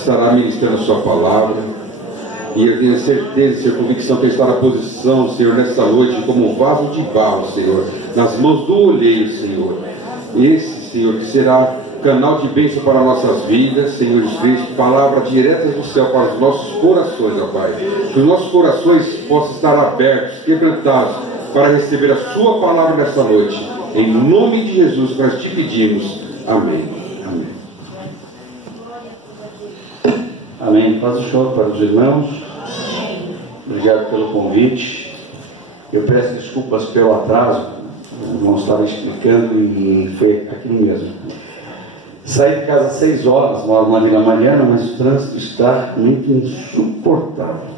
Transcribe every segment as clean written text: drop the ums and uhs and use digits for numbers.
estará ministrando a sua palavra. E eu tenho certeza, Senhor, convicção que ele estará à posição, Senhor, nesta noite, como um vaso de barro, Senhor, nas mãos do olheiro, Senhor. Esse, Senhor, que será canal de bênção para nossas vidas, Senhor Jesus Cristo, palavras diretas do céu para os nossos corações, ó Pai. Que os nossos corações possam estar abertos, quebrantados, para receber a sua palavra nesta noite. Em nome de Jesus nós te pedimos. Amém. Amém. Amém. Paz do Senhor para os irmãos. Obrigado pelo convite. Eu peço desculpas pelo atraso. O irmão estava explicando e foi aquilo mesmo. Saí de casa às 6 horas, moro na Vila Mariana, mas o trânsito está muito insuportável.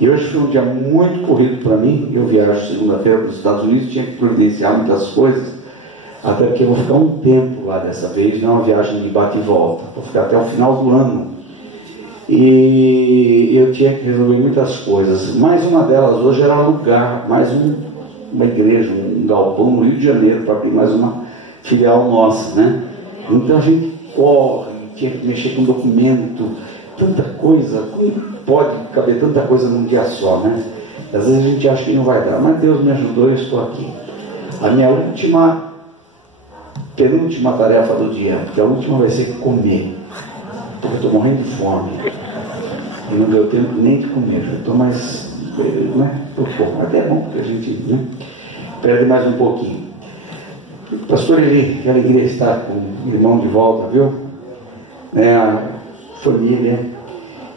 E hoje foi um dia muito corrido para mim. Eu viajo segunda-feira para os Estados Unidos, tinha que providenciar muitas coisas, até porque eu vou ficar um tempo lá dessa vez, não é uma viagem de bate e volta, vou ficar até o final do ano. E eu tinha que resolver muitas coisas. Mais uma delas hoje era alugar mais uma igreja, um galpão no Rio de Janeiro, para abrir mais uma filial nossa, né? Então a gente corre, tinha que mexer com documento, tanta coisa, como pode caber tanta coisa num dia só, né? Às vezes a gente acha que não vai dar, mas Deus me ajudou e eu estou aqui. A minha penúltima tarefa do dia, porque a última vai ser comer, porque eu estou morrendo de fome e não deu tempo nem de comer, já estou mais, né? Até é bom, porque a gente, né, perde mais um pouquinho. Pastor Eli, que alegria estar com o irmão de volta, viu? A família.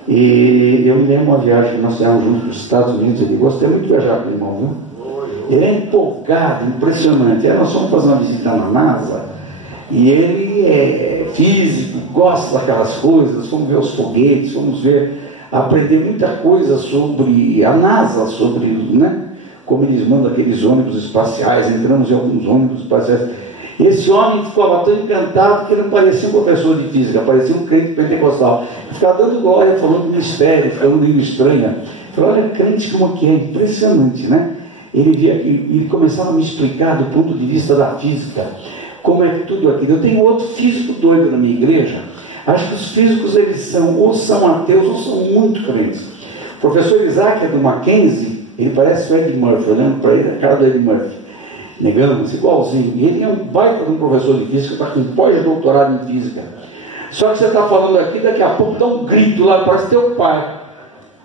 E eu me lembro uma viagem que nós fizemos juntos para os Estados Unidos. Ele gostei muito de viajar com o irmão, viu? Ele é empolgado, impressionante. Aí nós fomos fazer uma visita na NASA e ele é físico, gosta daquelas coisas. Fomos ver os foguetes, aprender muita coisa sobre a NASA, sobre, né, como eles mandam aqueles ônibus espaciais. Entramos em alguns ônibus espaciais. Esse homem ficava tão encantado que ele não parecia um professor de física, parecia um crente pentecostal. Ele ficava dando glória, falando de mistério, falando língua estranha. Falei, olha, crente como que é, impressionante, né? Ele via que ele começava a me explicar do ponto de vista da física, como é que tudo aquilo. Eu tenho outro físico doido na minha igreja. Acho que os físicos, eles ou são ateus ou são muito crentes. O professor Isaac é do Mackenzie. Ele parece o Ed Murphy, olhando para ele, a cara do Ed Murphy, negamos, igualzinho. E ele é um baita de um professor de física, está com pós-doutorado em física. Só que você está falando aqui, daqui a pouco dá um grito lá, parece teu pai.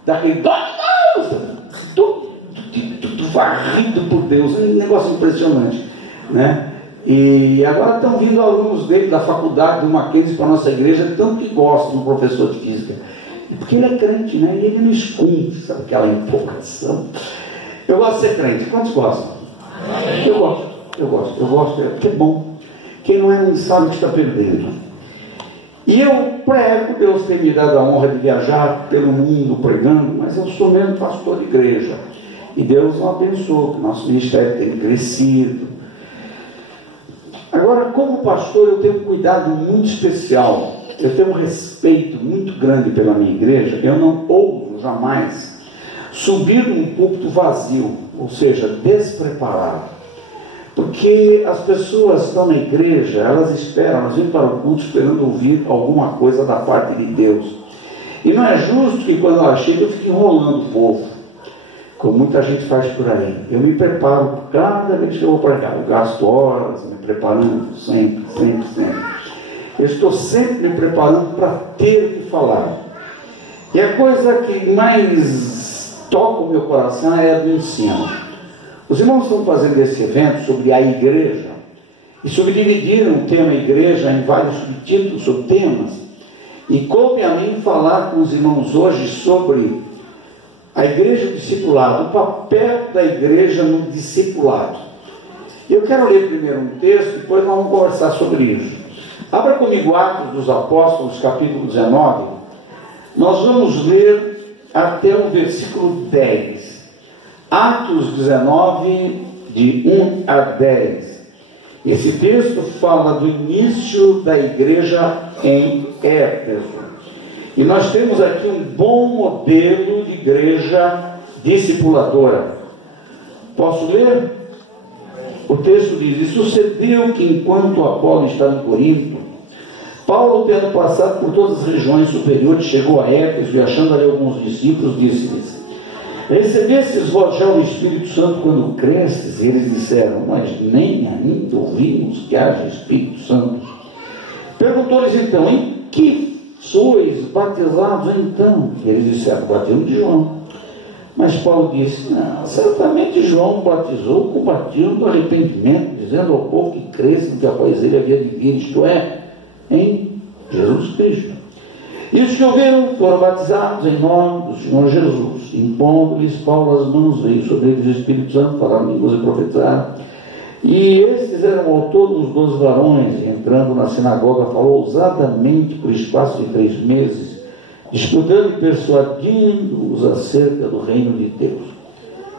Daquele, tu varrido por Deus, é um negócio impressionante, né? E agora estão vindo alunos dele da faculdade do Mackenzie para a nossa igreja, tanto que gostam do professor de física. Porque ele é crente, né? E ele não esconde, sabe, aquela empolgação. Eu gosto de ser crente. Quantos gostam? Eu gosto, porque é bom. Quem não é não sabe o que está perdendo. E eu prego, Deus tem me dado a honra de viajar pelo mundo pregando, mas eu sou mesmo pastor de igreja. E Deus nos abençoou, que nosso ministério tem crescido. Agora, como pastor, eu tenho um cuidado muito especial. Eu tenho um respeito muito grande pela minha igreja. Eu não ouso jamais subir num púlpito vazio, ou seja, despreparado. Porque as pessoas estão na igreja, elas esperam, elas vêm para o culto esperando ouvir alguma coisa da parte de Deus. E não é justo que quando ela chega eu fique enrolando o povo, como muita gente faz por aí. Eu me preparo cada vez que eu vou pregar. Eu gasto horas me preparando, sempre. Eu estou sempre me preparando para ter o que falar. E a coisa que mais toca o meu coração é a do ensino. Os irmãos estão fazendo esse evento sobre a igreja e subdividiram o tema igreja em vários subtítulos, subtemas. E coube a mim falar com os irmãos hoje sobre a igreja discipulado, o papel da igreja no discipulado. Eu quero ler primeiro um texto, depois nós vamos conversar sobre isso. Abra comigo Atos dos Apóstolos, capítulo 19. Nós vamos ler até o versículo 10. Atos 19, de 1 a 10. Esse texto fala do início da igreja em Éfeso. E nós temos aqui um bom modelo de igreja discipuladora. Posso ler? O texto diz: e sucedeu que enquanto Apolo estava em Corinto, Paulo, tendo passado por todas as regiões superiores, chegou a Éfeso e, achando ali alguns discípulos, disse-lhes: recebestes vós já o Espírito Santo quando crestes? E eles disseram: nós nem ainda ouvimos que haja Espírito Santo. Perguntou-lhes então: em que sois batizados então? E eles disseram: batismo de João. Mas Paulo disse: não, certamente João batizou com batismo do arrependimento, dizendo ao povo que cresce que após ele havia de vir, isto é, em Jesus Cristo. E os que ouviram foram batizados em nome do Senhor Jesus. Impondo-lhes Paulo as mãos, veio sobre eles o Espírito Santo, falaram línguas e profetizaram. E estes eram ao todo uns 12 varões. E entrando na sinagoga, falou ousadamente por espaço de 3 meses, disputando e persuadindo-os acerca do reino de Deus.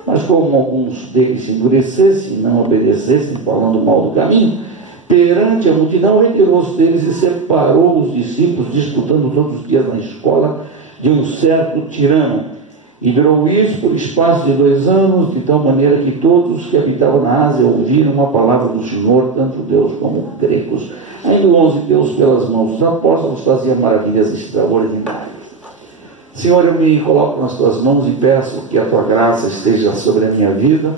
Mas como alguns deles se endurecessem e não obedecessem, falando mal do caminho, perante a multidão retirou-se deles e separou os discípulos, disputando todos os dias na escola de um certo tirano. E durou isso por espaço de 2 anos, de tal maneira que todos os que habitavam na Ásia ouviram a palavra do Senhor, tanto judeus como gregos. Ainda 11 Deus, pelas mãos dos apóstolos, fazia maravilhas extraordinárias. Senhor, eu me coloco nas tuas mãos e peço que a tua graça esteja sobre a minha vida.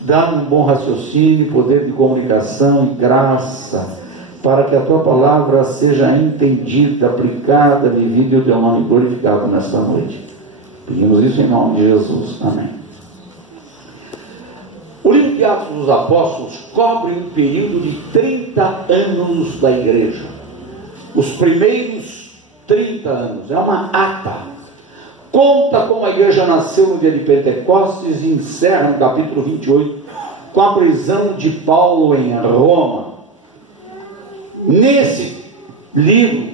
Dá-me um bom raciocínio, poder de comunicação e graça, para que a tua palavra seja entendida, aplicada, vivida e o teu nome glorificado nesta noite. Pedimos isso em nome de Jesus. Amém. O livro de Atos dos Apóstolos cobre um período de 30 anos da igreja. Os primeiros 30 anos. É uma ata. Conta como a igreja nasceu no dia de Pentecostes e encerra no capítulo 28 com a prisão de Paulo em Roma. Nesse livro,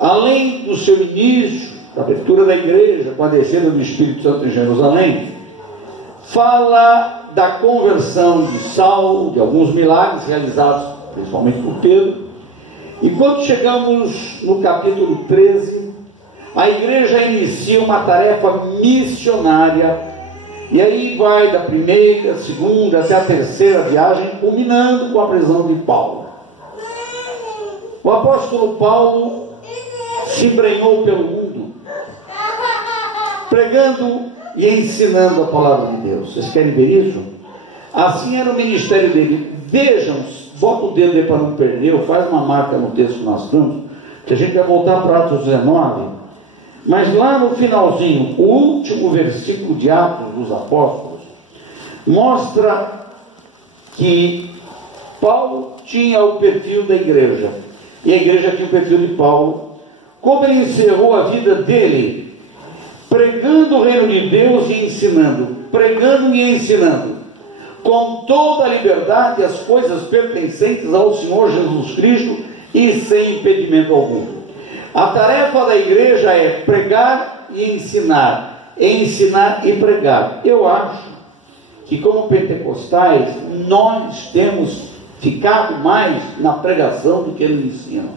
além do seu início, da abertura da igreja, com a descida do Espírito Santo em Jerusalém, fala da conversão de Saulo, de alguns milagres realizados principalmente por Pedro. E quando chegamos no capítulo 13, a igreja inicia uma tarefa missionária, e aí vai da primeira, segunda até a terceira viagem, culminando com a prisão de Paulo. O apóstolo Paulo se embrenhou pelo mundo, pregando e ensinando a palavra de Deus. Vocês querem ver isso? Assim era o ministério dele. Vejam, bota o dedo aí para não perder, ou faz uma marca no texto que nós estamos, que a gente vai voltar para Atos 19. Mas lá no finalzinho, o último versículo de Atos dos Apóstolos mostra que Paulo tinha o perfil da igreja, e a igreja tinha o perfil de Paulo. Como ele encerrou a vida dele, pregando o reino de Deus e ensinando, pregando e ensinando, com toda a liberdade, as coisas pertencentes ao Senhor Jesus Cristo e sem impedimento algum. A tarefa da igreja é pregar e ensinar e pregar. Eu acho que como pentecostais, nós temos ficado mais na pregação do que no ensino.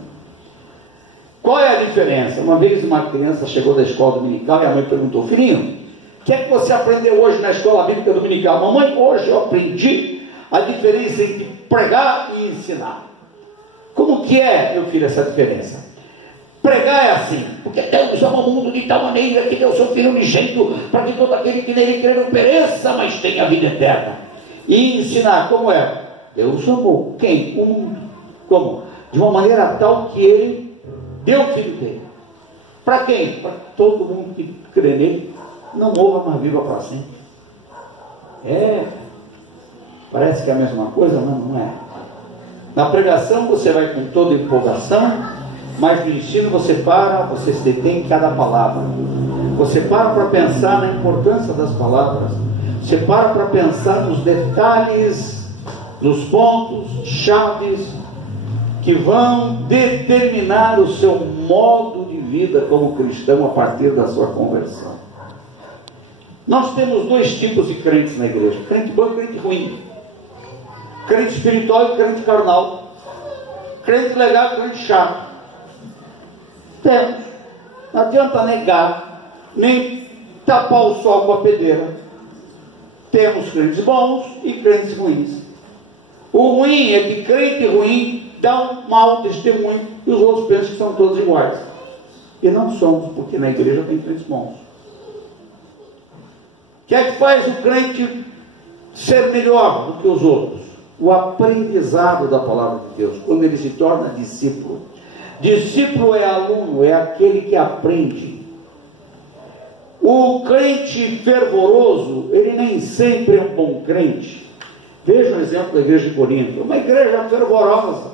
Qual é a diferença? Uma vez uma criança chegou da escola dominical e a mãe perguntou: filhinho, o que é que você aprendeu hoje na escola bíblica dominical? Mamãe, hoje eu aprendi a diferença entre pregar e ensinar. Como que é, meu filho, essa diferença? Pregar é assim: porque Deus ama o mundo de tal maneira que deu seu Filho unigênito, para que todo aquele que nele crê não pereça, mas tenha a vida eterna. E ensinar, como é? Deus amou quem? O mundo. Como? De uma maneira tal que ele deu o Filho dele. Para quem? Para que todo mundo que crê nele não morra, mas viva para sempre. Parece que é a mesma coisa, mas não é. Na pregação você vai com toda empolgação, mas no ensino você se detém em cada palavra. Você para pensar na importância das palavras. Você para pensar nos detalhes, nos pontos chaves que vão determinar o seu modo de vida como cristão a partir da sua conversão. Nós temos 2 tipos de crentes na igreja: crente bom e crente ruim, crente espiritual e crente carnal, crente legal e crente chato. Temos. Não adianta negar, nem tapar o sol com a pedeira. Temos crentes bons e crentes ruins. O ruim é que crente ruim dá um mau testemunho e os outros pensam que são todos iguais. E não somos, porque na igreja tem crentes bons. O que é que faz o crente ser melhor do que os outros? O aprendizado da palavra de Deus, quando ele se torna discípulo. Discípulo é aluno, é aquele que aprende. O crente fervoroso, ele nem sempre é um bom crente. Veja o exemplo da igreja de Corinto, uma igreja fervorosa.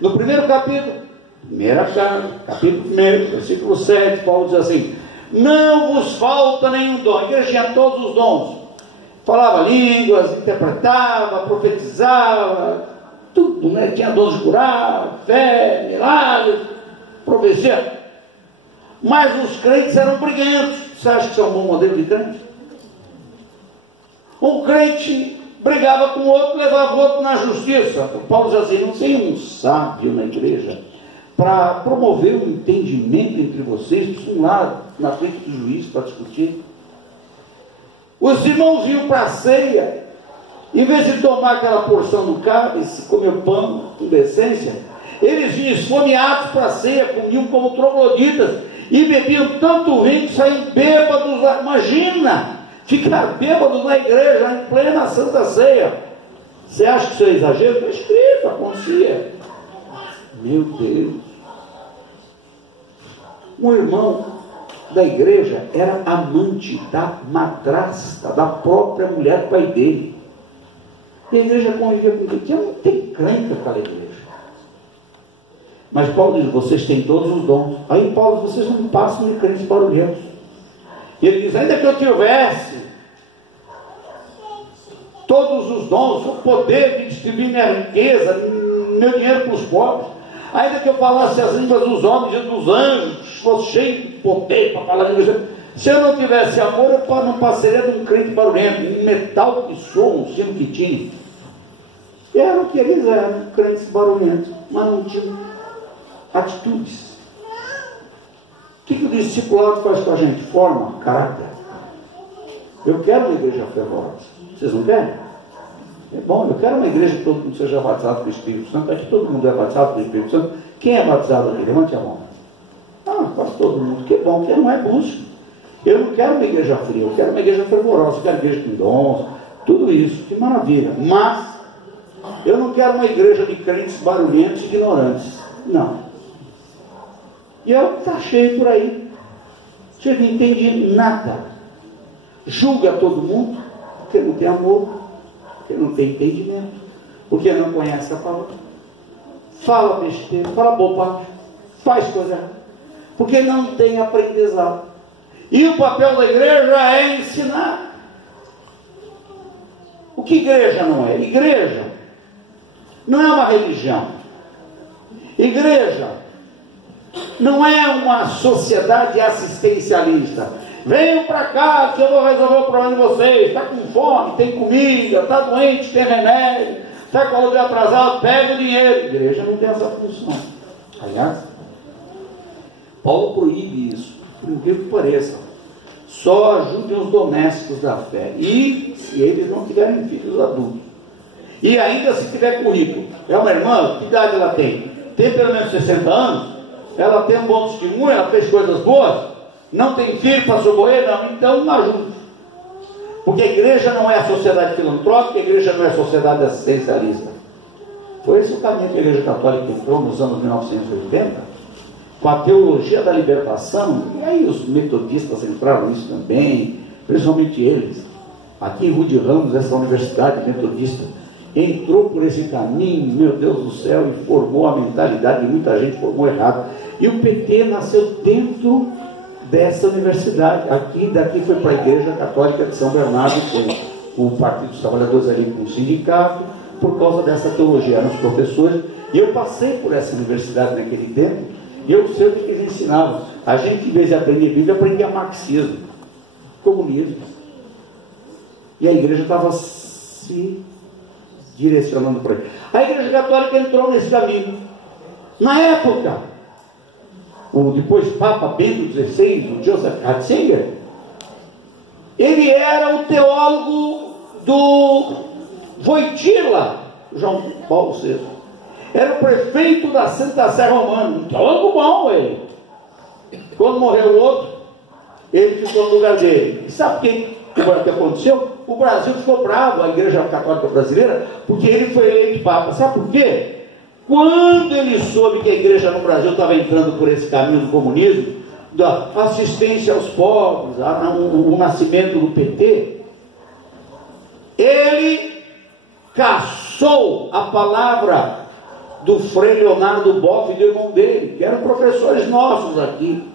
No primeiro capítulo, primeira carta, capítulo 1, versículo 7, Paulo diz assim: não vos falta nenhum dom. A igreja tinha todos os dons, falava línguas, interpretava, profetizava, tudo, né? Tinha dons de curar, fé, milagres, profecia. Mas os crentes eram briguentos. Você acha que isso é um bom modelo de crente? Um crente brigava com o outro, levava o outro na justiça. O Paulo diz assim: não tem um sábio na igreja para promover um entendimento entre vocês, um lado, na frente do juiz, para discutir. Os irmãos iam para a ceia, em vez de tomar aquela porção do cálice, comer pão com decência, eles vinham esfomeados para a ceia, comiam como trogloditas, e bebiam tanto vinho que saíam bêbados. Imagina, ficar bêbados na igreja, em plena Santa Ceia. Você acha que isso é exagero? Está escrito, acontecia. Meu Deus. Um irmão da igreja era amante da madrasta, da própria mulher do pai dele. E a igreja convivia com ele. Não tem crente naquela igreja. Mas Paulo diz: vocês têm todos os dons. Aí Paulo diz: vocês não passam de crentes barulhentos. E ele diz: ainda que eu tivesse todos os dons, o poder de distribuir minha riqueza, meu dinheiro para os pobres, ainda que eu falasse as línguas dos homens e dos anjos, fosse cheio de poder para falar línguas, se eu não tivesse amor, eu não passaria de um crente barulhento, um metal que soa, um sino que tinha. Era o que eles eram, crentes barulhentos, mas não tinham atitudes. O que o discipulado faz com a gente? Forma caráter. Eu quero uma igreja fervorosa. Vocês não querem? É bom, eu quero uma igreja que todo mundo seja batizado pelo Espírito Santo. Aqui todo mundo é batizado pelo Espírito Santo. Quem é batizado aqui? Levante a mão. Ah, quase todo mundo. Que bom, que não é bucho. Eu não quero uma igreja fria, eu quero uma igreja fervorosa, eu quero uma igreja com dons, tudo isso, que maravilha. Mas eu não quero uma igreja de crentes barulhentos e ignorantes. Não. E é o que está cheio por aí. Você não entende nada. Julga todo mundo, porque não tem amor, porque não tem entendimento, porque não conhece a palavra. Fala besteira, fala bobagem, faz coisa errada, porque não tem aprendizado. E o papel da igreja é ensinar. O que igreja não é? Igreja não é uma religião. Igreja não é uma sociedade assistencialista. Venham para cá que eu vou resolver o problema de vocês. Está com fome, tem comida, está doente, tem remédio, está com o aluguel atrasado, pega o dinheiro. A igreja não tem essa função. Aliás, Paulo proíbe isso, por incrível que pareça. Só ajudem os domésticos da fé. E se eles não tiverem filhos adultos. E ainda se tiver currículo. É uma irmã, que idade ela tem? Tem pelo menos 60 anos? Ela tem um bom testemunho, ela fez coisas boas? Não tem filho para socorrer? Não, então não ajude. Porque a igreja não é a sociedade filantrópica, a igreja não é a sociedade assistencialista. Foi esse o caminho que a igreja católica entrou nos anos 1980, com a teologia da libertação. E aí os metodistas entraram nisso também, principalmente eles. Aqui em Rude Ramos, essa universidade metodista entrou por esse caminho, meu Deus do céu, e formou a mentalidade de muita gente, formou errado. E o PT nasceu dentro dessa universidade. Daqui foi para a Igreja Católica de São Bernardo, com o Partido dos Trabalhadores ali, com o sindicato, por causa dessa teologia. Eram os professores, e eu passei por essa universidade naquele tempo, e eu sei o que eles ensinavam. A gente, em vez de aprender Bíblia, aprendia marxismo, comunismo. E a igreja estava se direcionando para ele. A Igreja Católica entrou nesse caminho. Na época, o depois Papa Bento XVI, o Joseph Ratzinger, ele era o teólogo do Wojtyła, João Paulo VI. Era o prefeito da Santa Sé Romana. Então, algo bom ele. Quando morreu o outro, ele ficou no lugar dele. E sabe o que aconteceu? O Brasil ficou bravo, a Igreja Católica Brasileira, porque ele foi eleito Papa. Sabe por quê? Quando ele soube que a igreja no Brasil estava entrando por esse caminho do comunismo, da assistência aos pobres, o nascimento do PT, ele caçou a palavra do Frei Leonardo Boff e do irmão dele, que eram professores nossos aqui,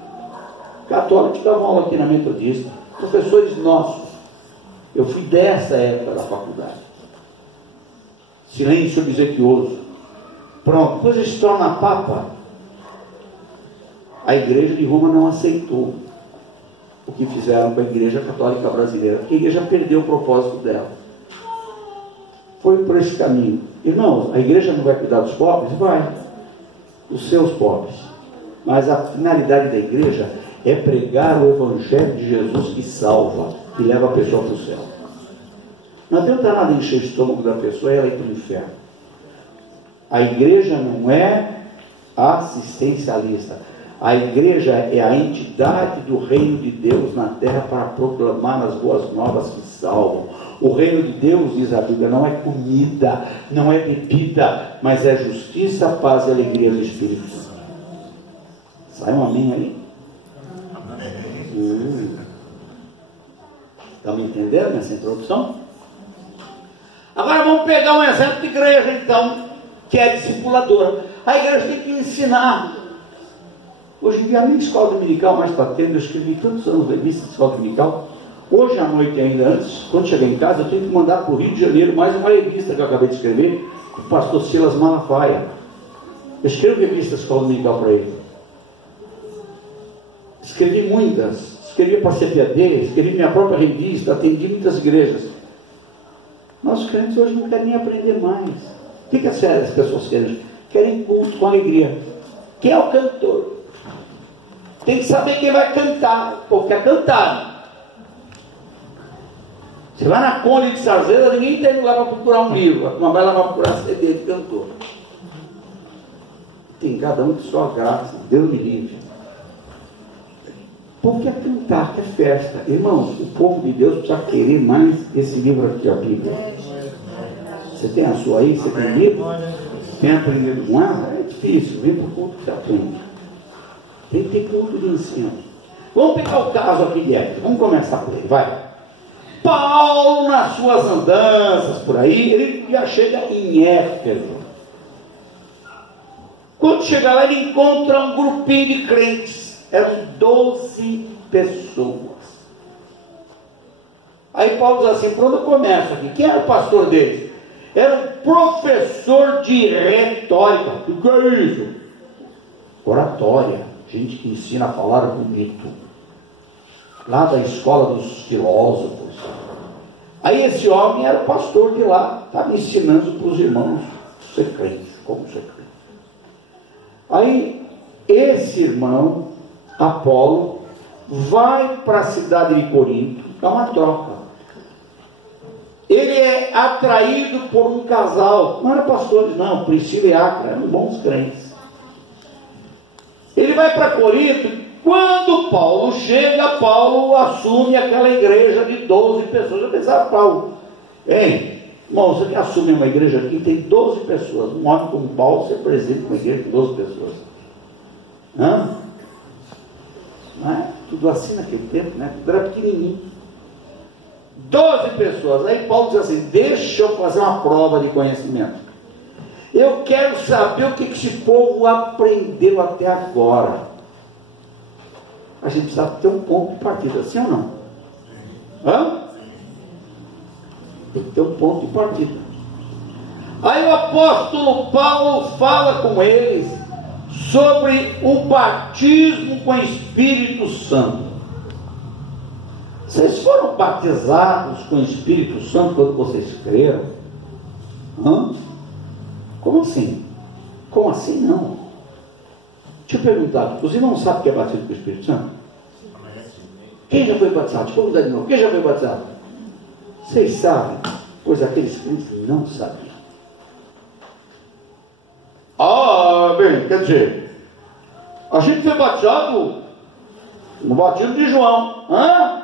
católicos que davam aula aqui na Metodista, professores nossos. Eu fui dessa época da faculdade. Silêncio obsequioso. Pronto, depois ele se torna Papa. A igreja de Roma não aceitou o que fizeram com a Igreja Católica Brasileira, porque a igreja perdeu o propósito dela. Foi por esse caminho. Irmãos, a igreja não vai cuidar dos pobres? Vai. Os seus pobres. Mas a finalidade da igreja é pregar o Evangelho de Jesus que salva, que leva a pessoa para o céu. Não adianta nada encher o estômago da pessoa e ela ir para o inferno. A igreja não é assistencialista. A igreja é a entidade do reino de Deus na terra para proclamar as boas novas que salvam. O reino de Deus, diz a Bíblia, não é comida, não é bebida, mas é justiça, paz e alegria do Espírito Santo. Sai um amém aí? Estão me entendendo nessa introdução? Agora vamos pegar um exemplo de igreja, então, que é discipuladora. A igreja tem que ensinar. Hoje em dia, a minha escola dominical mais está tendo, eu escrevi tantos anos de revista de escola dominical. Hoje à noite, ainda antes, quando chegar em casa, eu tenho que mandar para o Rio de Janeiro mais uma revista que eu acabei de escrever, com o pastor Silas Malafaia. Eu escrevo revista de escola dominical para ele. Escrevi muitas. Escrevi para a CPAD, escrevi minha própria revista, atendi muitas igrejas. Nossos crentes hoje não querem nem aprender mais. O que as pessoas querem? Querem culto com alegria. Quem é o cantor? Tem que saber quem vai cantar. O povo quer cantar. Você vai na Conde de Sarzedas, ninguém tem lugar para procurar um livro. Uma vai lá para procurar CD de cantor. Tem cada um de sua graça. Deus me livre. O povo quer cantar, quer festa. Irmãos, o povo de Deus precisa querer mais esse livro aqui, a Bíblia. Você tem a sua aí? Você tem livro? Tem aprendido com ela? É difícil. Vem para o culto que você aprende. Tem que ter culto de ensino. Vamos pegar o caso aqui de Éfeso. Vamos começar por ele, vai. Paulo, nas suas andanças por aí, ele já chega em Éfeso. Quando chega lá, ele encontra um grupinho de crentes. Eram 12 pessoas. Aí Paulo diz assim, pronto, eu começo aqui. Quem era o pastor deles? Era um professor de retórica. O que é isso? Oratória. Gente que ensina a falar bonito. Lá da escola dos filósofos. Aí esse homem era o pastor de lá. Estava ensinando para os irmãos ser crente. Como ser crente. Aí esse irmão Apolo vai para a cidade de Corinto, é uma troca. Ele é atraído por um casal, não eram pastores não, Priscila e Áquila, eram bons crentes. Ele vai para Corinto. Quando Paulo chega, Paulo assume aquela igreja de 12 pessoas. Eu pensava, Paulo, irmão, você que assume uma igreja aqui, tem 12 pessoas, um homem como Paulo, você preside uma igreja de 12 pessoas. Não é? Tudo assim naquele tempo, né? Tudo era pequenininho. 12 pessoas. Aí Paulo diz assim, deixa eu fazer uma prova de conhecimento. Eu quero saber o que esse povo aprendeu até agora. A gente precisa ter um ponto de partida, sim ou não? Tem que ter um ponto de partida. Aí o apóstolo Paulo fala com eles sobre o batismo com o Espírito Santo. Vocês foram batizados com o Espírito Santo quando vocês creram? Como assim? Como assim não? Deixa eu perguntar, os irmãos sabem o que é batismo com o Espírito Santo? Quem já foi batizado? Deixa eu perguntar de novo, quem já foi batizado? Vocês sabem, pois aqueles crentes não sabiam. gente. Quer dizer, a gente foi batizado no batismo de João. Hã?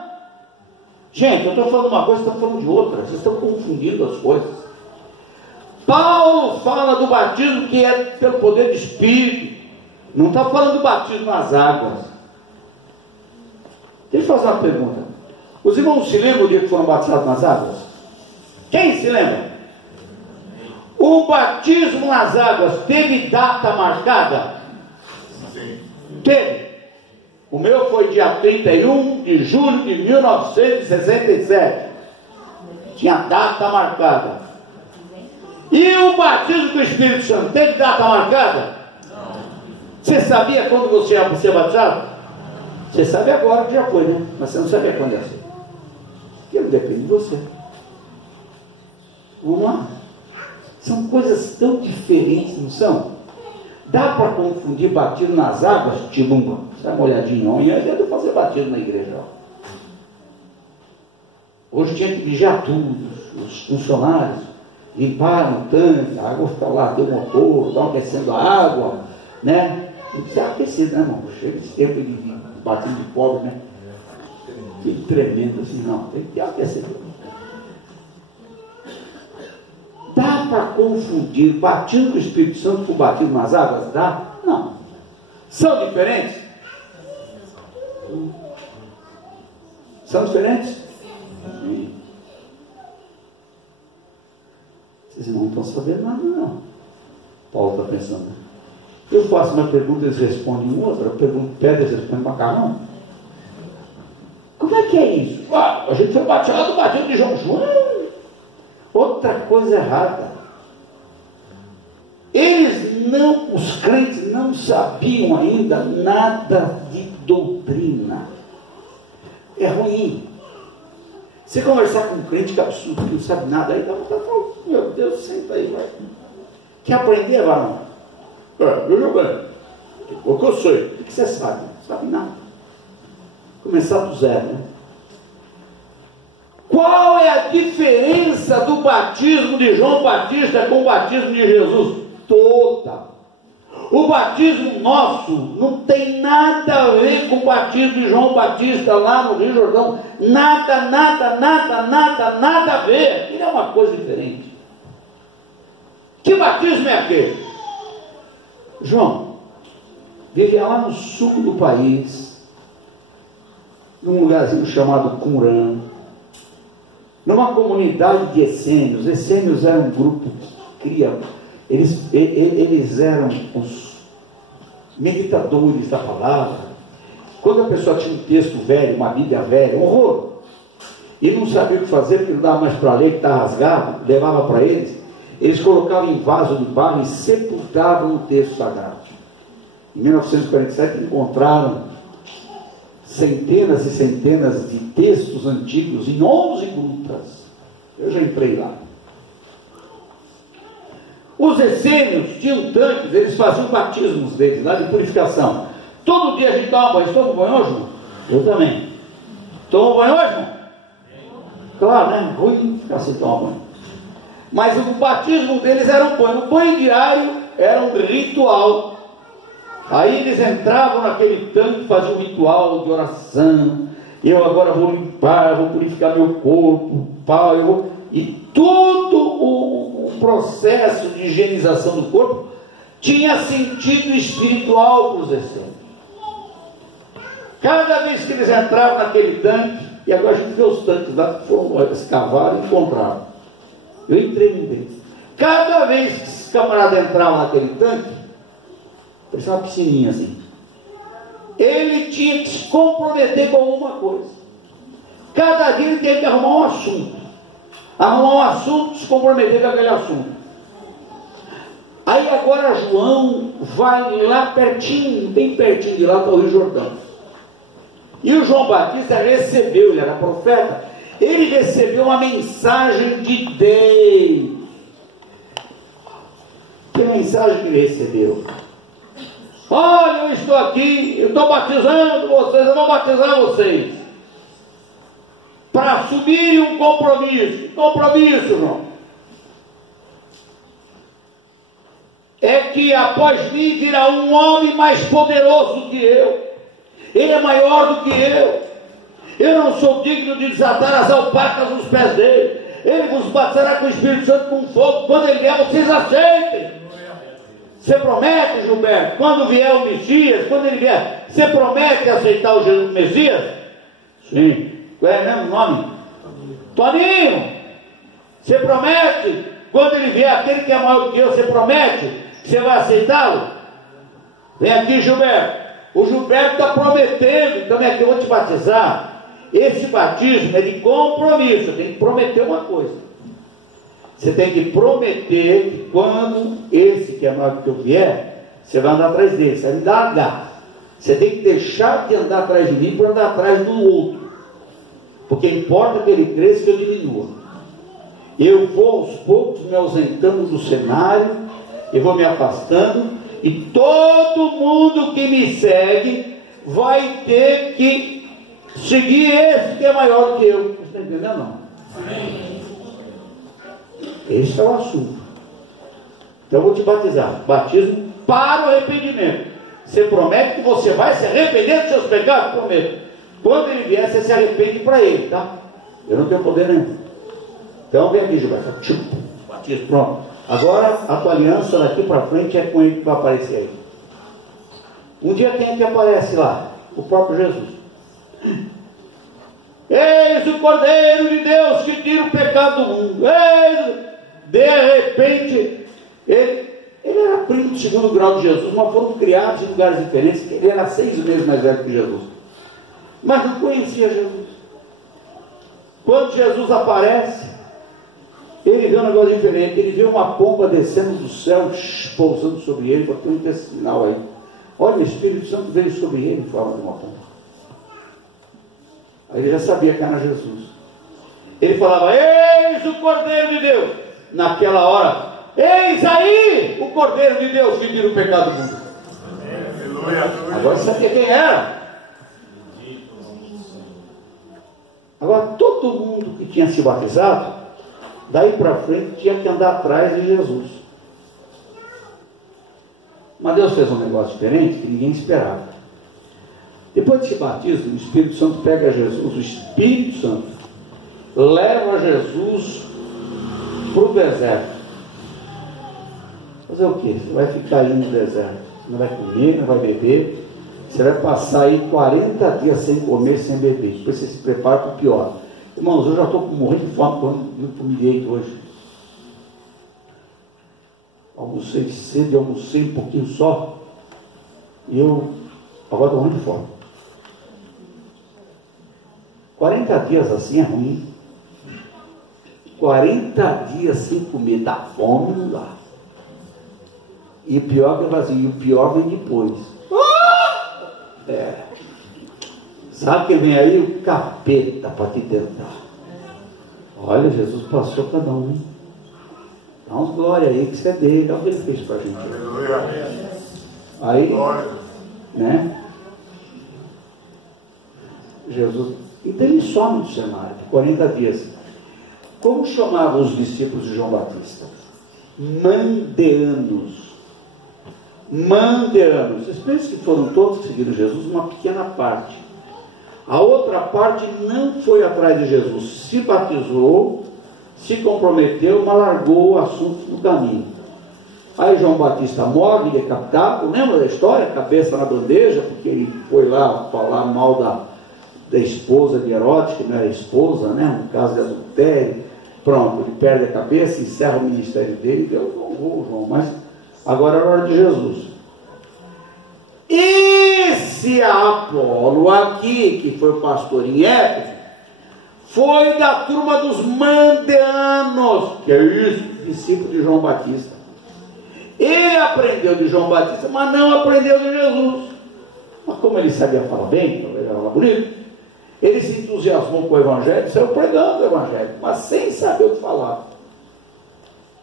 Gente, eu estou falando uma coisa, vocês estão falando de outra. Vocês estão confundindo as coisas. Paulo fala do batismo que é pelo poder do Espírito. Não está falando do batismo nas águas. Deixa eu fazer uma pergunta. Os irmãos se lembram do dia que foram batizados nas águas? Quem se lembra? O batismo nas águas teve data marcada? Sim. Teve. O meu foi dia 31 de julho de 1967. Tinha data marcada. E o batismo com o Espírito Santo teve data marcada? Não. Você sabia quando você ia ser batizado? Você sabe agora que já foi, né? Mas você não sabia quando ia ser. Porque não depende de você. Vamos lá. São coisas tão diferentes, não são? Dá para confundir batismo nas águas? Tibumba. Dá uma olhadinha. E aí eu fazer batismo na igreja. Hoje tinha que vigiar tudo. Os funcionários limparam o tanque, a água está lá, deu motor, estão aquecendo a água, né? Tem que ser aquecido, né, irmão? Chega esse tempo de batismo de pobre, né? Que tremendo assim, não. Tem que aquecer. Dá para confundir batismo do Espírito Santo com batismo nas águas? Dá? Não. São diferentes? São diferentes? Sim. Vocês não estão sabendo nada, não. Paulo está pensando. Eu faço uma pergunta, eles respondem outra. Eu pergunto pedra, eles respondem macarrão. Como é que é isso? Ah, a gente foi batizado no batismo de João. Outra coisa errada. Eles não, os crentes não sabiam ainda nada de doutrina. É ruim. Você conversar com um crente que é absurdo, que não sabe nada, aí dá vontade de falar, meu Deus, senta aí, vai. Quer aprender, varão? Veja bem. O que eu sei? O que você sabe? Não sabe nada. Começar do zero, né? Qual é a diferença do batismo de João Batista com o batismo de Jesus? Toda. O batismo nosso não tem nada a ver com o batismo de João Batista lá no Rio Jordão. Nada a ver. Ele é uma coisa diferente. Que batismo é aquele? João vivia lá no sul do país, num lugarzinho chamado Qumran, numa comunidade de essênios. Essênios era um grupo que cria, eles eram os meditadores da palavra. Quando a pessoa tinha um texto velho, uma Bíblia velha, um horror, e não sabia o que fazer, porque não dava mais para ler, que estava rasgado, levava para eles colocavam em vaso de barro e sepultavam o texto sagrado. Em 1947 encontraram centenas e centenas de textos antigos em 11 grutas. Eu já entrei lá. Os essênios tinham tanques, eles faziam batismos deles lá de purificação. Todo dia a gente toma banho. Você toma banho hoje? Eu também. Toma banho hoje? Claro, né? Ruim ficar sem tomar banho. Mas o batismo deles era um banho. O banho diário era um ritual. Aí eles entravam naquele tanque, faziam um ritual de oração. Eu agora vou limpar, vou purificar meu corpo, e todo o processo de higienização do corpo tinha sentido espiritual para os essênios. Cada vez que eles entravam naquele tanque, e agora a gente vê os tanques lá que foram escavaram e encontraram. Eu entrei num deles. Cada vez que esses camaradas entravam naquele tanque, parecia uma piscininha assim, ele tinha que se comprometer com alguma coisa. Cada dia ele tinha que arrumar um assunto. Se comprometer com aquele assunto. Aí agora João vai lá pertinho, bem pertinho de lá para o Rio Jordão. E o João Batista recebeu, ele era profeta, ele recebeu uma mensagem de Deus. Que mensagem que ele recebeu? Olha, eu estou aqui, eu estou batizando vocês, eu vou batizar vocês para assumirem um compromisso, irmão. é que após mim virá um homem mais poderoso do que eu. Ele é maior do que eu. Eu não sou digno de desatar as alpacas nos pés dele. Ele vos batizará com o Espírito Santo com fogo. Quando ele vier, vocês aceitem. Você promete, Gilberto, quando vier o Messias, quando ele vier, você promete aceitar o Jesus Messias? Sim. Qual é mesmo o nome? Toninho. Você promete, quando ele vier, aquele que é maior do que eu, você promete que você vai aceitá-lo? Vem aqui, Gilberto. O Gilberto está prometendo, também aqui eu vou te batizar. Esse batismo é de compromisso. Tem que prometer uma coisa. Você tem que prometer que quando esse que é maior do que eu vier, você vai andar atrás dele, você vai me dar H. Você tem que deixar de andar atrás de mim para andar atrás do outro. Porque importa que ele cresça e que eu diminua. Eu vou aos poucos me ausentando do cenário, eu vou me afastando, e todo mundo que me segue vai ter que seguir esse que é maior do que eu. Você está entendendo, não? Amém. Esse é o assunto. Então eu vou te batizar. Batismo para o arrependimento. Você promete que você vai se arrepender dos seus pecados? Prometo. Quando ele vier, você se arrepende para ele, tá? Eu não tenho poder nenhum. Então vem aqui, Gilberto. Batismo, pronto. Agora a tua aliança daqui para frente é com ele que vai aparecer aí. Um dia quem é que aparece lá? O próprio Jesus. Eis o Cordeiro de Deus que tira o pecado do mundo. Eis. De repente, ele era primo do segundo grau de Jesus, mas foram criados em lugares diferentes. Ele era 6 meses mais velho que Jesus, mas não conhecia Jesus. Quando Jesus aparece, ele vê um negócio diferente. Ele vê uma pomba descendo do céu, pousando sobre ele. Tem um sinal aí. Olha, o Espírito Santo veio sobre ele em forma de uma pomba. Aí ele já sabia que era Jesus. Ele falava: eis o Cordeiro de Deus. Naquela hora, eis aí o Cordeiro de Deus que tira o pecado do mundo. Agora você sabia quem era. Agora todo mundo que tinha se batizado, daí para frente tinha que andar atrás de Jesus. Mas Deus fez um negócio diferente que ninguém esperava. Depois desse batismo, o Espírito Santo pega Jesus, o Espírito Santo leva Jesus para o deserto. Fazer o quê? Você vai ficar aí no deserto, você não vai comer, não vai beber, você vai passar aí 40 dias sem comer, sem beber. Depois você se prepara para o pior. Irmãos, eu já estou morrendo de fome quando eu comi direito hoje. Almocei cedo, almocei um pouquinho só, e eu agora estou morrendo de fome. 40 dias assim é ruim. 40 dias sem comer, dá fome, não dá. E o pior que eu falo assim, e o pior vem depois. Sabe que vem aí? O capeta para te tentar. Olha, Jesus passou cada um. Dá uns glória aí que você é dele. Olha o que ele fez para a gente. Aí, né? Jesus, então ele some do cenário por 40 dias. Como chamavam os discípulos de João Batista? Mandeanos. Mandeanos. Vocês pensam que foram todos que seguiram Jesus? Uma pequena parte. A outra parte não foi atrás de Jesus. Se batizou, se comprometeu, mas largou o assunto no caminho. Aí João Batista morre, decapitado. Lembra da história? Cabeça na bandeja, porque ele foi lá falar mal da esposa de Herodes, que não era esposa, né? Um caso de adultério. Pronto, ele perde a cabeça, encerra o ministério dele. Deus louvou, João, mas agora é a hora de Jesus. Esse Apolo aqui, que foi pastor em Éfeso, foi da turma dos mandeanos, que é isso, discípulo de João Batista. Ele aprendeu de João Batista, mas não aprendeu de Jesus. Mas como ele sabia falar bem, ele era bonito, ele se entusiasmou com o Evangelho, saiu pregando o Evangelho, mas sem saber o que falar.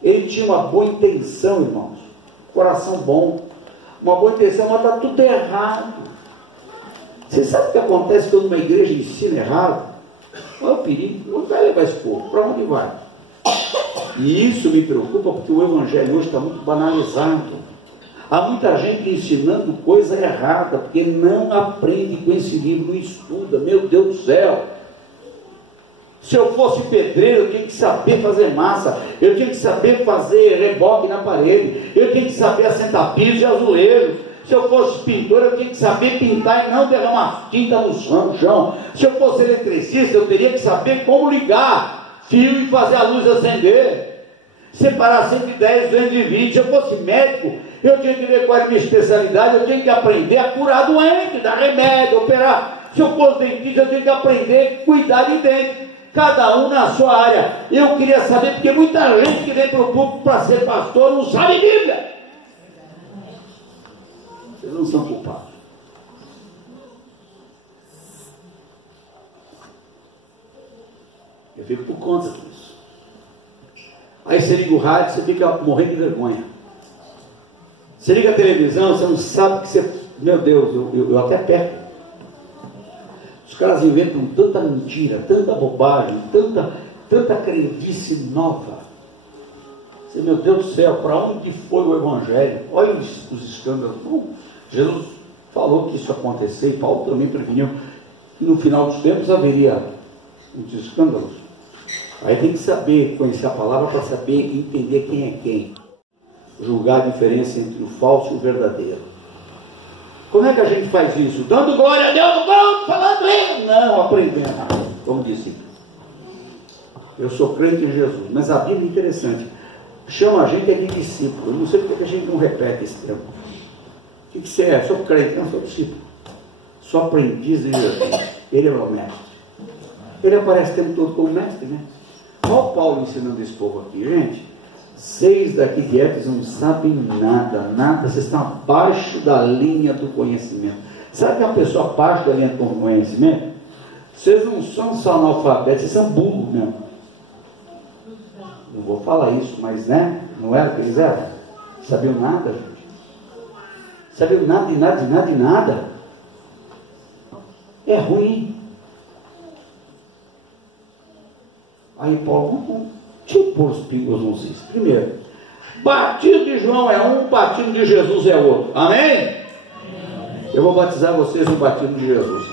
Ele tinha uma boa intenção, irmãos, coração bom, uma boa intenção, mas está tudo errado. Você sabe o que acontece quando uma igreja ensina errado? Olha o perigo, onde vai levar esse povo? Para onde vai? E isso me preocupa, porque o Evangelho hoje está muito banalizado. Há muita gente ensinando coisa errada, porque não aprende com esse livro, não estuda. Meu Deus do céu! Se eu fosse pedreiro, eu tinha que saber fazer massa, eu tinha que saber fazer reboque na parede, eu tinha que saber assentar piso e azulejo. Se eu fosse pintor, eu tinha que saber pintar e não derramar tinta no chão. Se eu fosse eletricista, eu teria que saber como ligar fio e fazer a luz acender, separar 110, 220. Se eu fosse médico, eu tinha que ver qual era a minha especialidade, eu tinha que aprender a curar doente, dar remédio, operar. Se eu fosse dentista, eu tinha que aprender a cuidar de dente. Cada um na sua área. Eu queria saber, porque muita gente que vem para o público para ser pastor não sabe Bíblia. Vocês não são culpados. Eu fico por conta disso. Aí você liga o rádio, você fica morrendo de vergonha. Você liga a televisão, você não sabe que você... Meu Deus, eu até perco. Os caras inventam tanta mentira, tanta bobagem, tanta crendice nova. Você, meu Deus do céu, para onde foi o Evangelho? Olha os escândalos. Jesus falou que isso ia acontecer, e Paulo também preveniu que no final dos tempos haveria uns escândalos. Aí tem que saber conhecer a palavra para saber entender quem é quem. Julgar a diferença entre o falso e o verdadeiro. Como é que a gente faz isso? Dando glória a Deus, falando ele. Não, aprendendo. Como disse, eu sou crente em Jesus, mas a Bíblia é interessante. Chama a gente de discípulo. Eu não sei porque a gente não repete esse termo. O que você é? Sou crente, não sou discípulo. Sou aprendiz de Jesus. Ele é meu mestre. Ele aparece o tempo todo como mestre, né? Olha o Paulo ensinando esse povo aqui, gente. Vocês daqui de Éfeso não sabem nada, vocês estão abaixo da linha do conhecimento. Sabe que uma pessoa abaixo da linha do conhecimento? Vocês não são só analfabetos, vocês são burros mesmo. Não vou falar isso, mas né? Não era o que eles eram? Sabiam nada, gente. Sabiam nada. É ruim. Aí Paulo, deixa eu pôr os pingos nos is. Primeiro, batismo de João é um, batismo de Jesus é outro. Amém? Eu vou batizar vocês no batismo de Jesus.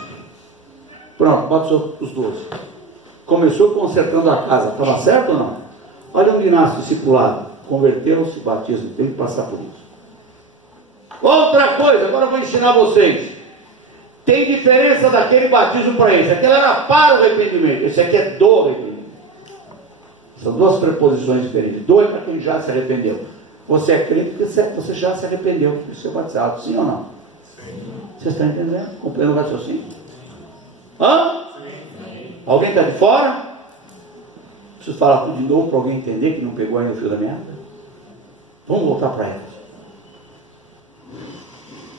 Pronto, batizou os 12. Começou consertando a casa. Estava certo ou não? Olha o Inácio discipulado. Converteu-se, batismo. Tem que passar por isso. Outra coisa, agora eu vou ensinar vocês. Tem diferença daquele batismo para esse. Aquele era para o arrependimento. Esse aqui é do arrependimento. São duas preposições diferentes. Do é para quem já se arrependeu. Você é crente porque você já se arrependeu de ser batizado. Sim ou não? Sim. Vocês estão entendendo? Compreendendo o raciocínio? Hã? Sim. Alguém está de fora? Preciso falar tudo de novo para alguém entender que não pegou ainda o fio da meada? Vamos voltar para elas.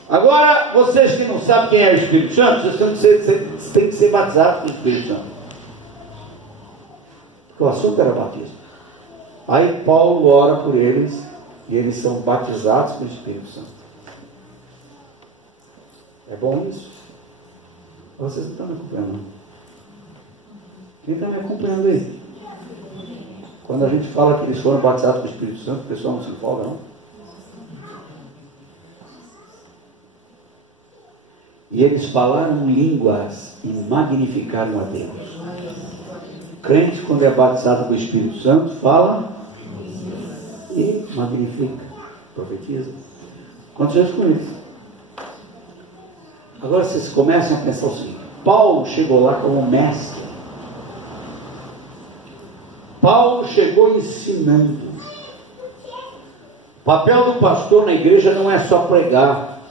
Agora, vocês que não sabem quem é o Espírito Santo, vocês têm que ser batizados pelo Espírito Santo. O assunto era batismo. Aí Paulo ora por eles e eles são batizados pelo Espírito Santo. É bom isso? Vocês não estão me acompanhando? Quem está me acompanhando aí? Quando a gente fala que eles foram batizados pelo Espírito Santo, o pessoal não se empolga, não? E eles falaram línguas e magnificaram a Deus. Crente, quando é batizado com o Espírito Santo, fala e magnifica, profetiza. Aconteceu com isso. Agora vocês começam a pensar o seguinte: Paulo chegou lá como mestre. Paulo chegou ensinando. O papel do pastor na igreja não é só pregar.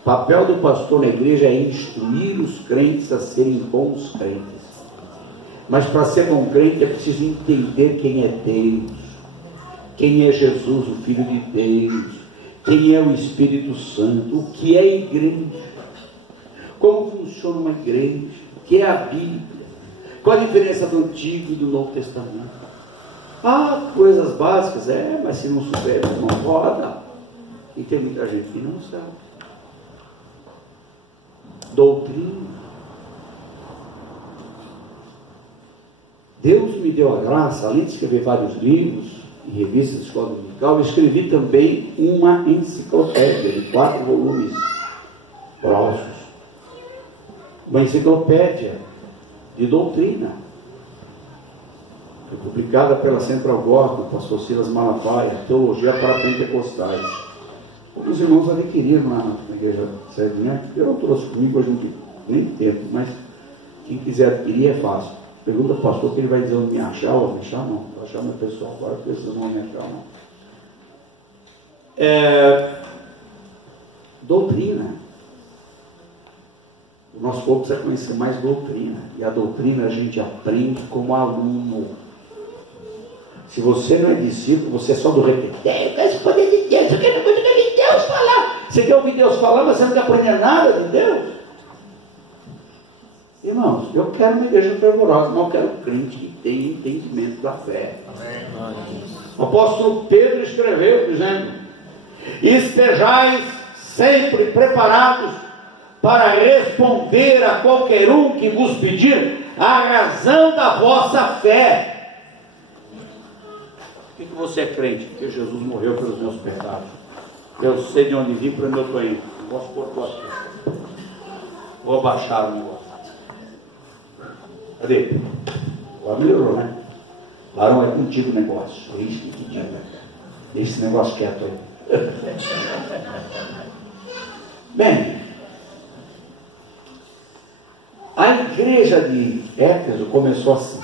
O papel do pastor na igreja é instruir os crentes a serem bons crentes. Mas para ser bom crente é preciso entender quem é Deus, quem é Jesus, o Filho de Deus, quem é o Espírito Santo, o que é igreja, como funciona uma igreja, o que é a Bíblia, qual a diferença do Antigo e do Novo Testamento. Ah, coisas básicas, mas se não souber, não roda. E tem muita gente que não sabe. Doutrina. Deus me deu a graça, além de escrever vários livros, e revistas de escola dominical, eu escrevi também uma enciclopédia de 4 volumes grossos. Uma enciclopédia de doutrina. Foi publicada pela Central Gospel, do pastor Silas Malafaia, Teologia para Pentecostais. Alguns irmãos adquiriram na igreja sede, né? Eu não trouxe comigo, hoje não nem tempo, mas quem quiser adquirir é fácil. Pergunta ao pastor que ele vai dizer onde me achar, ou me achar não. Vou achar meu pessoal agora, porque vocês não vão me achar não. Doutrina. O nosso povo precisa conhecer mais doutrina. E a doutrina a gente aprende como aluno. Se você não é discípulo, você é só do repetir. Eu quero esse poder de Deus, eu quero ouvir Deus falar. Você quer ouvir Deus falar, mas você não quer aprender nada de Deus? Irmãos, eu quero uma igreja fervorosa, mas eu quero um crente que tenha entendimento da fé. O apóstolo Pedro escreveu dizendo: estejais sempre preparados para responder a qualquer um que vos pedir a razão da vossa fé. Por que você é crente? Porque Jesus morreu pelos meus pecados. Eu sei de onde vim, para onde eu estou indo. Não posso pôr tua aqui. Vou abaixar o negócio. Cadê? Agora melhorou, né? Larão, é contigo o negócio. Ixi, que dia, né? Deixa esse negócio quieto aí. Bem, a igreja de Éfeso começou assim.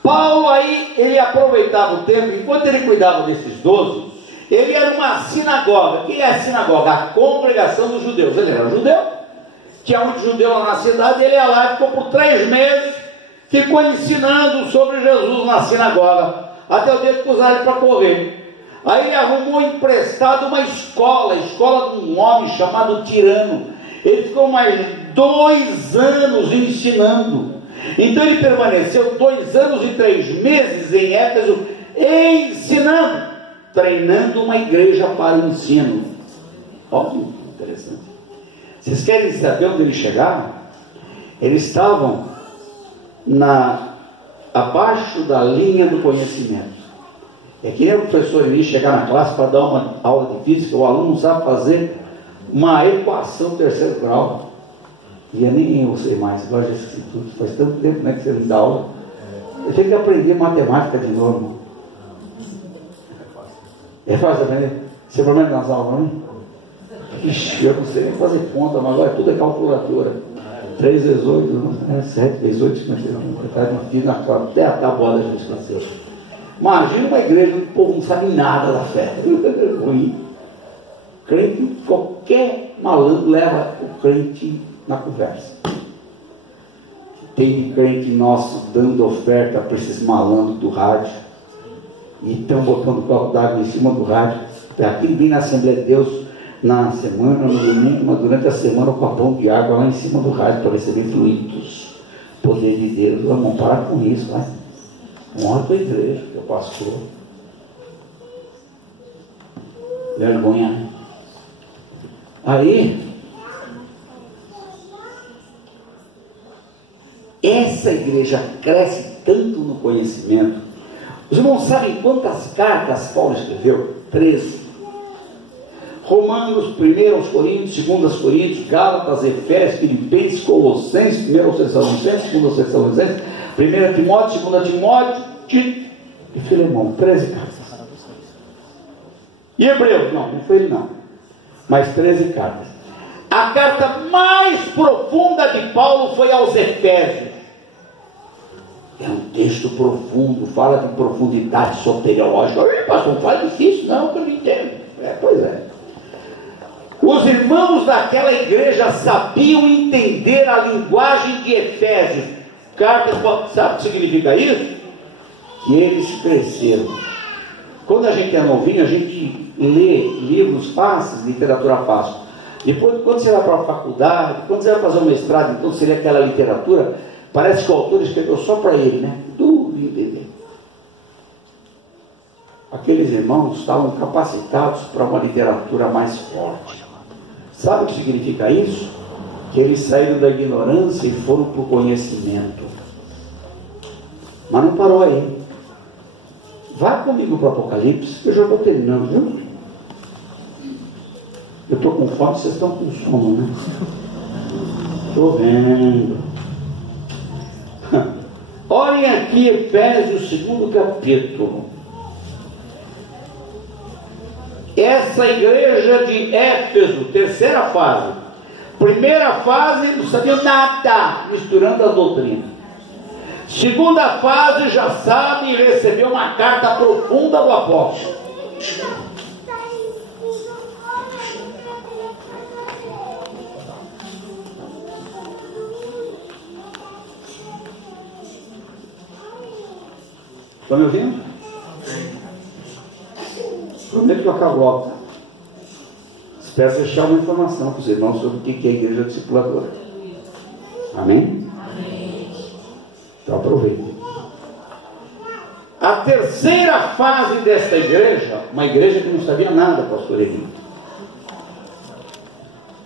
Paulo aí, ele aproveitava o tempo, enquanto ele cuidava desses 12, ele era uma sinagoga. O que é a sinagoga? A congregação dos judeus. Ele era judeu, tinha muito judeu lá na cidade, ele ia lá e ficou por 3 meses, ficou ensinando sobre Jesus na sinagoga, até o dia que puseram ele para correr. Aí ele arrumou emprestado uma escola de um homem chamado Tirano. Ele ficou mais 2 anos ensinando. Então ele permaneceu 2 anos e 3 meses em Éfeso, ensinando, treinando uma igreja para o ensino. Olha que interessante. Vocês querem saber onde eles chegaram? Eles estavam abaixo da linha do conhecimento. É que nem o professor iria chegar na classe para dar uma aula de física, o aluno não sabe fazer uma equação 3º grau. E nem eu sei mais, agora já esqueci tudo. Faz tanto tempo, né, que você não dá aula. Eu tenho que aprender matemática de novo. É fácil aprender? Você pelo menos nas aulas, não é? Ixi, eu não sei nem fazer conta, mas agora tudo é calculadora. 3 vezes 8, 7 vezes 8, até a tabuada já esqueceu. Imagina uma igreja onde o povo não sabe nada da fé. Ruim. Crente, qualquer malandro leva o crente na conversa. Tem crente nosso dando oferta para esses malandros do rádio, e estão botando copo d'água em cima do rádio. Aqui vem na Assembleia de Deus na semana, no domingo, mas durante a semana o copão de água lá em cima do rádio para receber fluidos. Poder de Deus. Vamos parar com isso, né? Honra com a igreja, que é o pastor. Vergonha, né? Aí essa igreja cresce tanto no conhecimento. Os irmãos sabem quantas cartas Paulo escreveu? 13. Romanos, 1 aos Coríntios, 2 aos Coríntios, Gálatas, Efésios, Filipenses, Colossenses, 1 aos Tessalonicenses, 2 aos Tessalonicenses, 1 Timóteo, 2 Timóteo, Tito e Filemão. 13 cartas. E Hebreus? Não foi ele não. Mas 13 cartas. A carta mais profunda de Paulo foi aos Efésios. É um texto profundo, fala de profundidade soteriológica. Pastor, não fala difícil, não, que eu não entendo. Pois é. Os irmãos daquela igreja sabiam entender a linguagem de Efésios. Carta, sabe o que significa isso? Que eles cresceram. Quando a gente é novinho, a gente lê livros fáceis, literatura fácil. Depois, quando você vai para a faculdade, quando você vai fazer um mestrado, então seria aquela literatura, parece que o autor escreveu só para ele, né? Tudo entender. Aqueles irmãos estavam capacitados para uma literatura mais forte. Sabe o que significa isso? Que eles saíram da ignorância e foram para o conhecimento. Mas não parou aí. Vá comigo para o Apocalipse, eu já estou terminando, viu? Eu estou com fome, vocês estão com sono, né? Estou vendo. Olhem aqui Efésios 2º capítulo. Essa igreja de Éfeso, terceira fase. Primeira fase, não sabia nada, misturando a doutrina. Segunda fase, já sabe e recebeu uma carta profunda do apóstolo. Estão me ouvindo? Prometo que eu acabo logo. Espero deixar uma informação para os irmãos sobre o que é a igreja discipuladora. Amém? Então aproveite. A terceira fase desta igreja, uma igreja que não sabia nada, pastor Eli.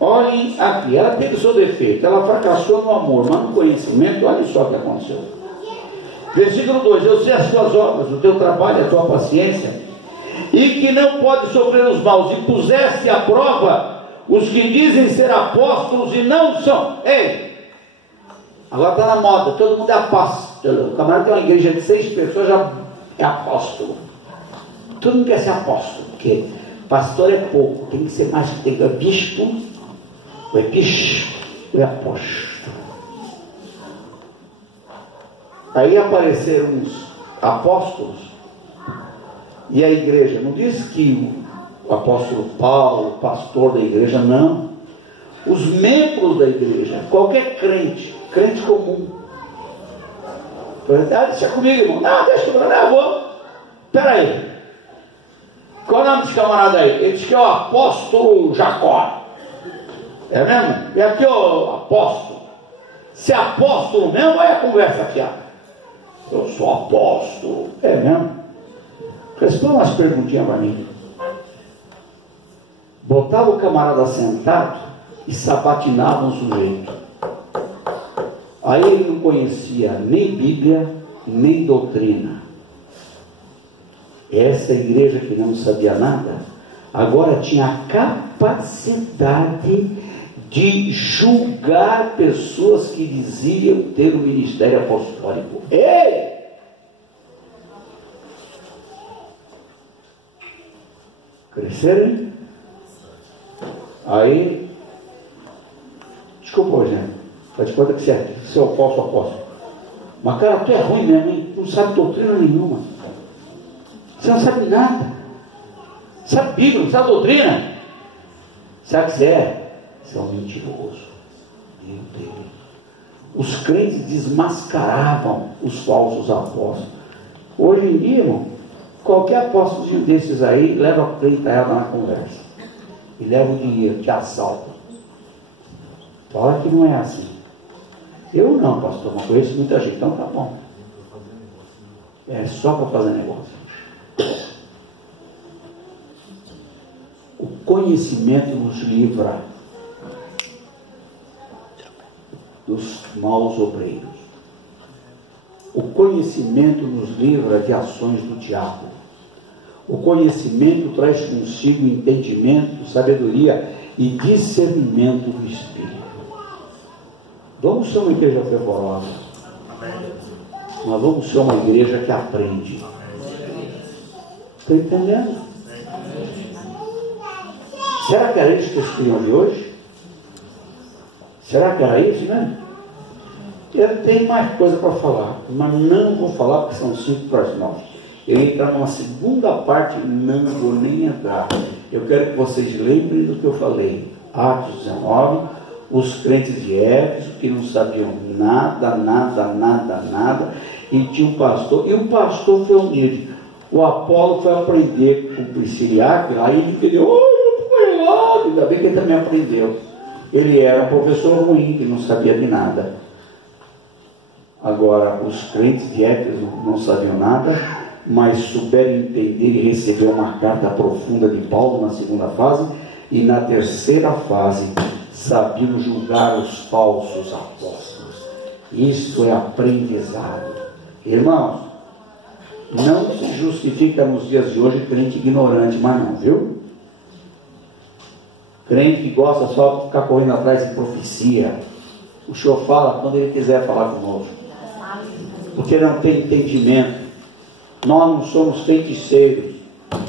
Olhem aqui, ela teve seu defeito, ela fracassou no amor, mas no conhecimento, olha só o que aconteceu. Versículo 2: eu sei as tuas obras, o teu trabalho, a tua paciência, e que não pode sofrer os maus, e puseste à prova os que dizem ser apóstolos e não são. Ei, agora está na moda, todo mundo é apóstolo. O camarada tem uma igreja de 6 pessoas, já é apóstolo. Todo mundo quer ser apóstolo, porque pastor é pouco, tem que ser mais, tem que ser bispo, ou é bispo, ou é apóstolo. Aí apareceram uns apóstolos, e a igreja, não diz que o apóstolo Paulo, pastor da igreja, não. Os membros da igreja, qualquer crente comum. Deixa comigo, irmão. Não, deixa comigo, não, eu vou. Espera aí. Qual é o nome desse camarada aí? Ele diz que é o apóstolo Jacó. É mesmo? E aqui o apóstolo. Se é apóstolo mesmo, vai a conversa aqui. Eu sou apóstolo. É mesmo? Responda umas perguntinhas para mim. Botava o camarada sentado e sabatinava um sujeito. Aí ele não conhecia nem Bíblia, nem doutrina. Essa igreja que não sabia nada, agora tinha a capacidade de julgar pessoas que diziam ter o ministério apostólico. Ei! Cresceram, hein? Aí, desculpa, gente, faz de conta que você é o falso apóstolo. Mas cara, tu é ruim mesmo, hein? Não sabe doutrina nenhuma. Você não sabe nada. Sabe Bíblia, não sabe doutrina. Sabe o que você é? Você é um mentiroso. Meu Deus. Os crentes desmascaravam os falsos apóstolos. Hoje em dia, irmão, qualquer apóstolo desses aí leva a crente na conversa. E leva o dinheiro, te assalta. Fala que não é assim. Eu não, pastor, não conheço muita gente, então tá bom. É só para fazer negócio. O conhecimento nos livra dos maus obreiros. O conhecimento nos livra de ações do diabo. O conhecimento traz consigo entendimento, sabedoria e discernimento do Espírito. Vamos ser uma igreja fervorosa. Mas vamos ser uma igreja que aprende. Está entendendo? Será que era isso que vocês queriam de hoje? Será que era isso, né? Eu tenho mais coisa para falar, mas não vou falar porque são 5 para as 9. Eu ia entrar numa segunda parte e não vou nem entrar. Eu quero que vocês lembrem do que eu falei. Atos 19, os crentes de Éfeso que não sabiam nada, e tinha um pastor, e o pastor foi unido. O Apolo foi aprender com o Priscila, aí ele entendeu, ainda bem que ele também aprendeu. Ele era um professor ruim, que não sabia de nada. Agora, os crentes de Éfeso não sabiam nada, mas souberam entender e receber uma carta profunda de Paulo na segunda fase, e na terceira fase sabiam julgar os falsos apóstolos. Isso é aprendizado. Irmãos, não se justifica nos dias de hoje crente ignorante, mas não, viu? Crente que gosta só de ficar correndo atrás de profecia. O Senhor fala quando Ele quiser falar conosco, porque não tem entendimento. Nós não somos feiticeiros,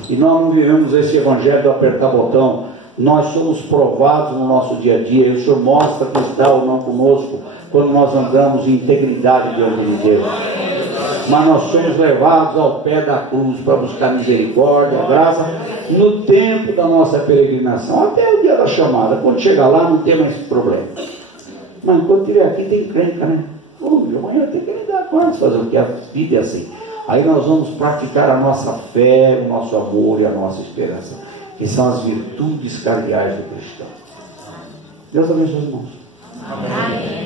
e nós não vivemos esse evangelho de apertar botão. Nós somos provados no nosso dia a dia, e o Senhor mostra que está ou não conosco quando nós andamos em integridade diante de Deus. Mas nós somos levados ao pé da cruz para buscar misericórdia, graça, no tempo da nossa peregrinação, até o dia da chamada. Quando chegar lá não tem mais problema. Mas enquanto estiver aqui tem crenca, né? Amanhã tem que lidar com elas, fazer o que a vida é assim. Aí nós vamos praticar a nossa fé, o nosso amor e a nossa esperança, que são as virtudes cardeais do cristão. Deus abençoe os irmãos. Amém.